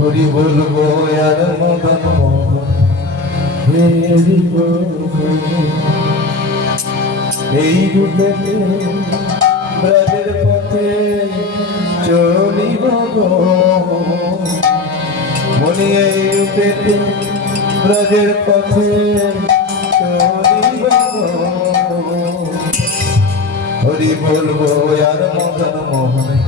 হরি বলবো আর মদন হরি বলবো এই রূপে ব্রজের পথে চলিব মনে এই রূপে ব্রজের পথে চলিব হরি বলবো আর মদন মোহন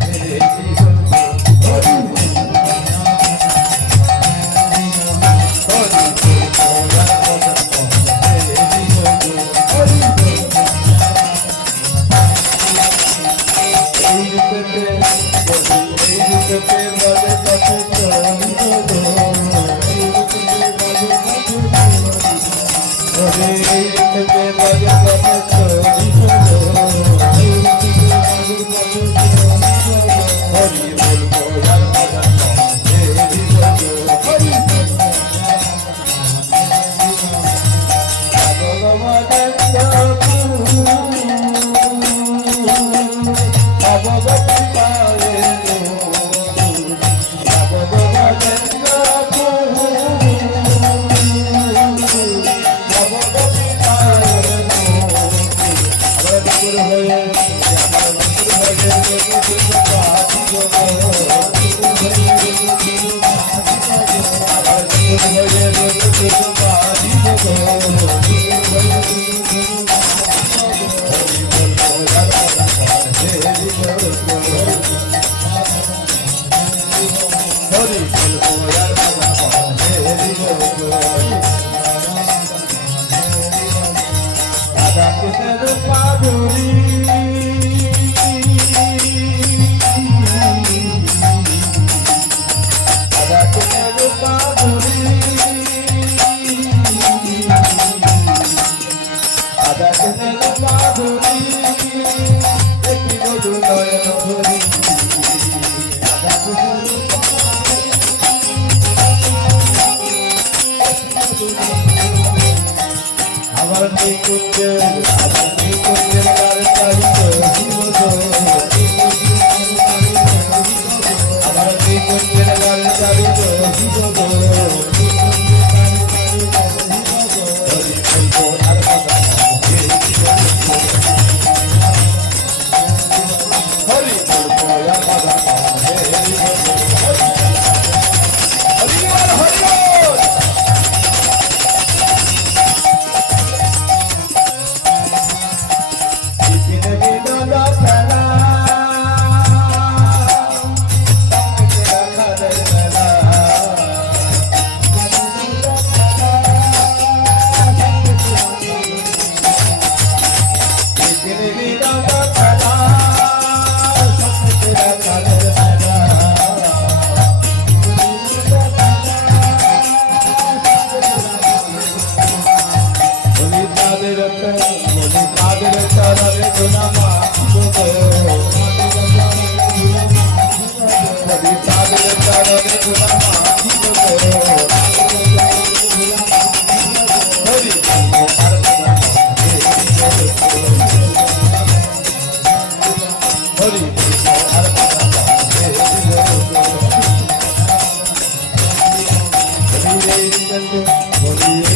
Hare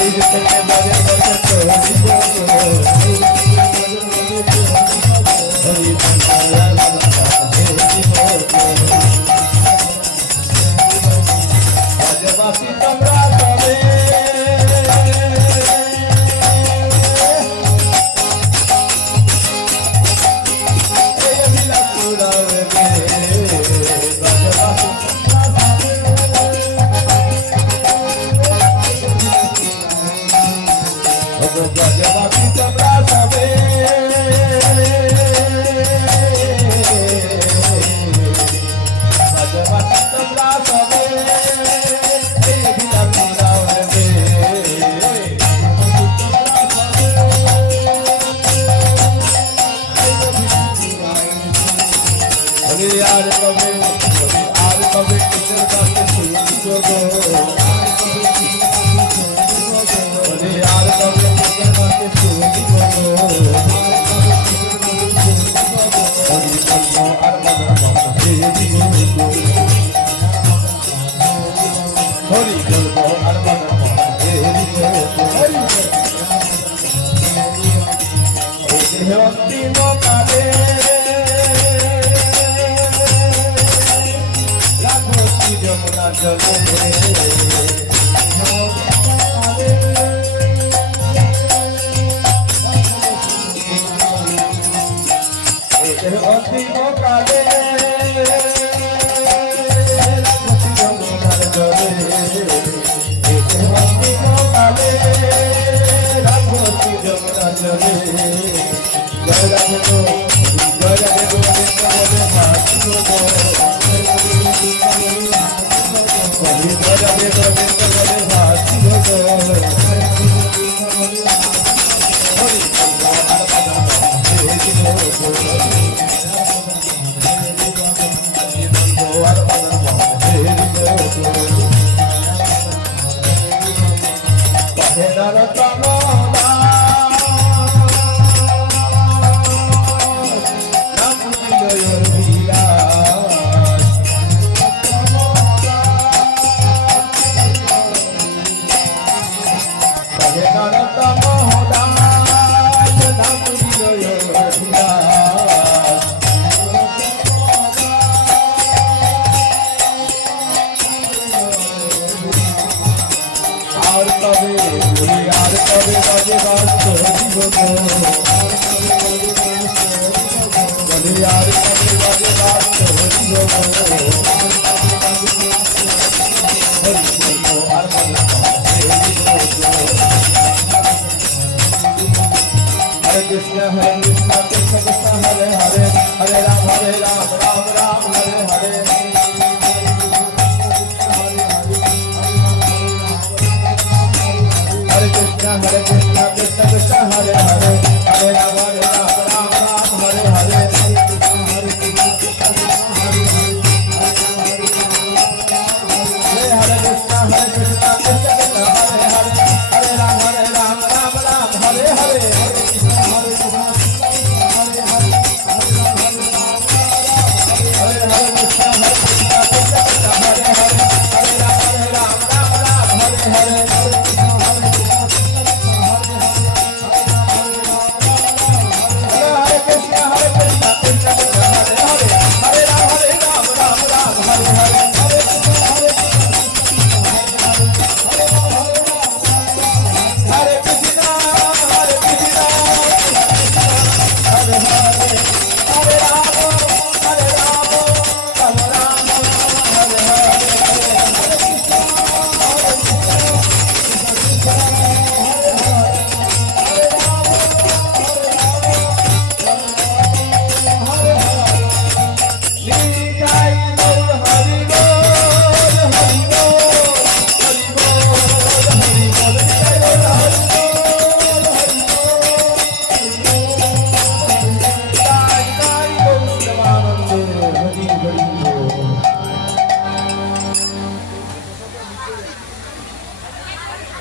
এই রূপেতে বাজে বাজে তোরি বল হরি বল ব্রজবাসী তোমরা তবে ব্রজবাসী তোমরা তবে ব্রজবাসী তোমরা তবে এই বিলাস উড়াবে হরি আর কবে কৃষ্ণ দাসে শুনিব হরি আর কবে কৃষ্ণ দাসে শুনিব হরি বলব আর মদন মোহন দেব হরি বলব আর মদন মোহন দেব হরি অন্তিম কালে যমুনা জলে অন্তিম কালে যমুনার জলে অন্তিম কালে রাঘবতী যমুনা জলে জয় রাধে জয় রাধে গোবিন্দ হরে ভাসিব রাধে গোবিন্দ হরে ভাসিব Hari Krishna Krishna Krishna Hare Hare Hare Ram Ram Ram Hare Hare Hare Krishna Krishna Krishna Hare Hare Hare Ram